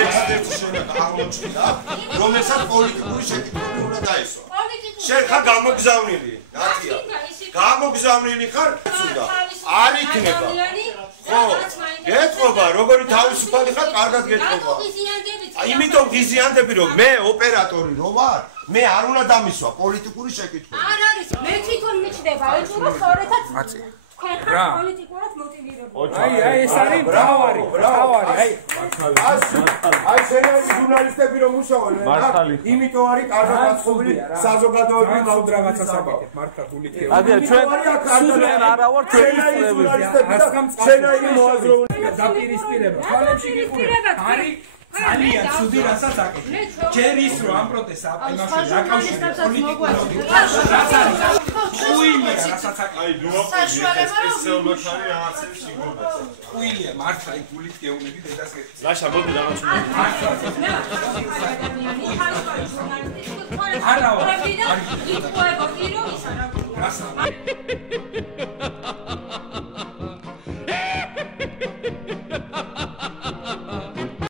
ერთ-ერთი შენ აღმოჩნდა, რომელსაც პოლიტიკური შეკითხვები უნდა დაესვა. შენ ხარ გამოგზავნილი, რატია? გამოგზავნილი ხარ, ცუდა. არ იქნება. ხო, გეტყობა, როგორი თავისუფალი ხარ, კარგად გეტყობა. იმიტომ ღიზიანდები რომ მე ოპერატორი რო ვარ, მე არ უნდა დამისვა პოლიტიკური შეკითხვები. არ არის, მე თვითონ მიჩნდება, ეჭვო სწორედაც. რა პოლიტიკურად მოტივირებული. აი ეს არის ბრავარი, აი შენაირი ჟურნალისტები რომ მუშაობენ, იმიტომ არის კარგად გაცხოვილი საზოგადოებრივი რაღაცას აკეთებ, მართლა გულიქეო. ადია ჩვენ სულენ არა ვარ ჩვენი შენაირი მოაზროვნე დაპირისპირება. თვალებში გიყურებ. არის ძალიან ცუდი რასაც აკეთებ. ჯერ ის რომ ამ პროტესტს იმაში დაკავშირებს პოლიტიკურად. რაც არის უილია რასაც აკეთებ. აი სპეციალურად არის რაღაცებს იგონებს. უილია მართლა იქ გულით გეუბნები დედას გეტყვი. ლაშა მოდი დამაჩვენე. არა ვარ. იქ ყובה ტირო ისა რა. რასა